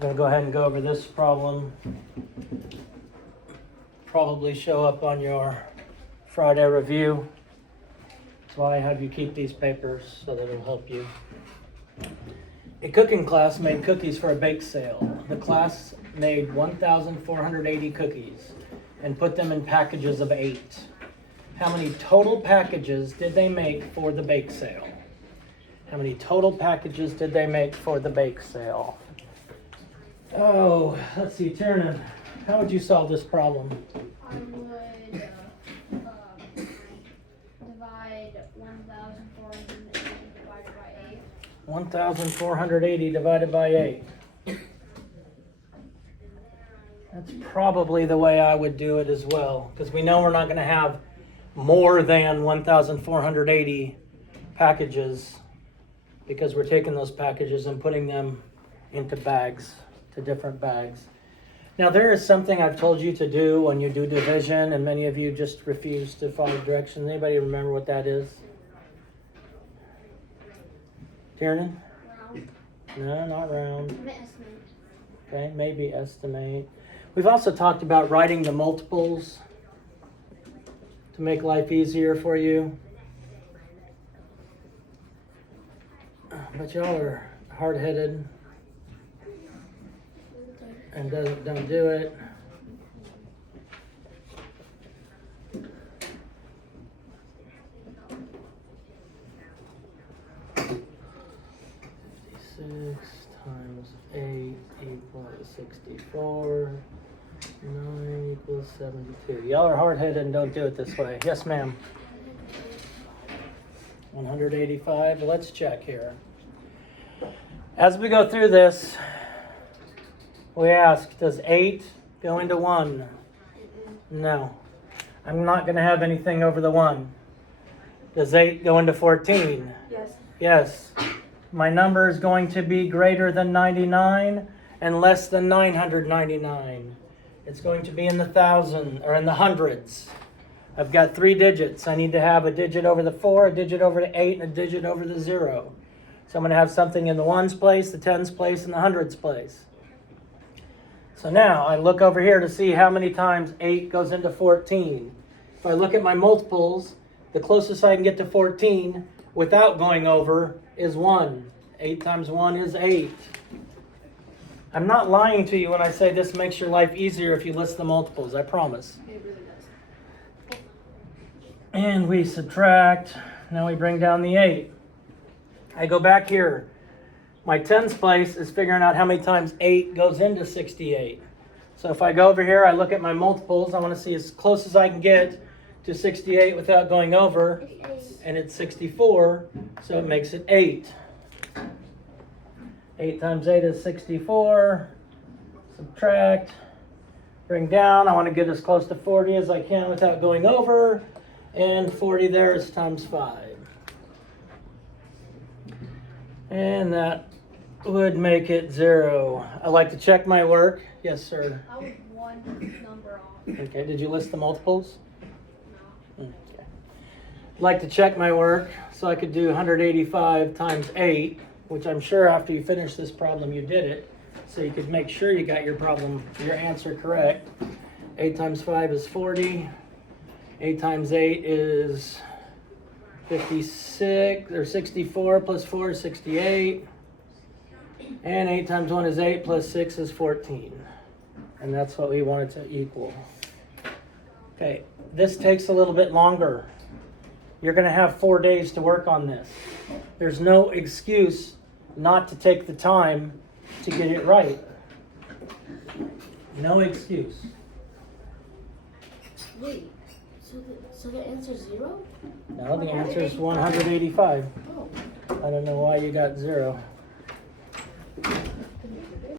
I'm going to go ahead and go over this problem. Probably show up on your Friday review. That's why I have you keep these papers so that it'll help you. A cooking class made cookies for a bake sale. The class made 1,480 cookies and put them in packages of 8. How many total packages did they make for the bake sale? How many total packages did they make for the bake sale? Oh, let's see, Tiernan, how would you solve this problem? I would divide 1,480 divided by 8. 1,480 divided by 8. That's probably the way I would do it as well, because we know we're not going to have more than 1,480 packages, because we're taking those packages and putting them into bags, to different bags. Now there is something I've told you to do when you do division, and many of you just refuse to follow directions. Anybody remember what that is? Tiernan? Round. No, not round. Estimate. Okay, maybe estimate. We've also talked about writing the multiples to make life easier for you. But y'all are hard-headed and don't do it. Times 8 equals 64. 9 equals 72. Y'all are hard-headed and don't do it this way. Yes, ma'am. 185. Let's check here. As we go through this, we ask, does 8 go into 1? No. I'm not going to have anything over the 1. Does 8 go into 14? Yes. Yes. My number is going to be greater than 99 and less than 999. It's going to be in the thousand or in the hundreds. I've got 3 digits. I need to have a digit over the 4, a digit over the 8, and a digit over the 0. So I'm going to have something in the ones place, the tens place, and the hundreds place. So now I look over here to see how many times 8 goes into 14. If I look at my multiples, the closest I can get to 14 without going over is 1. 8 times 1 is 8. I'm not lying to you when I say this makes your life easier if you list the multiples, I promise. It really does. And we subtract. Now we bring down the 8. I go back here. My tens place is figuring out how many times 8 goes into 68. So if I go over here, I look at my multiples. I want to see as close as I can get to 68 without going over. And it's 64, so it makes it 8. 8 times 8 is 64. Subtract. Bring down. I want to get as close to 40 as I can without going over. And 40 there is times 5. And that would make it 0. I like to check my work. Yes, sir. I was one number off. Okay, did you list the multiples? No. Okay. I'd like to check my work, so I could do 185 times 8, which I'm sure after you finish this problem you did it, so you could make sure you got your answer correct. 8 times 5 is 40. 8 times 8 is 56, or 64, plus 4 is 68. And 8 times 1 is 8, plus 6 is 14. And that's what we want it to equal. Okay, this takes a little bit longer. You're going to have 4 days to work on this. There's no excuse not to take the time to get it right. No excuse. Wait, so the answer is 0? No, the answer is 185. Oh. I don't know why you got 0.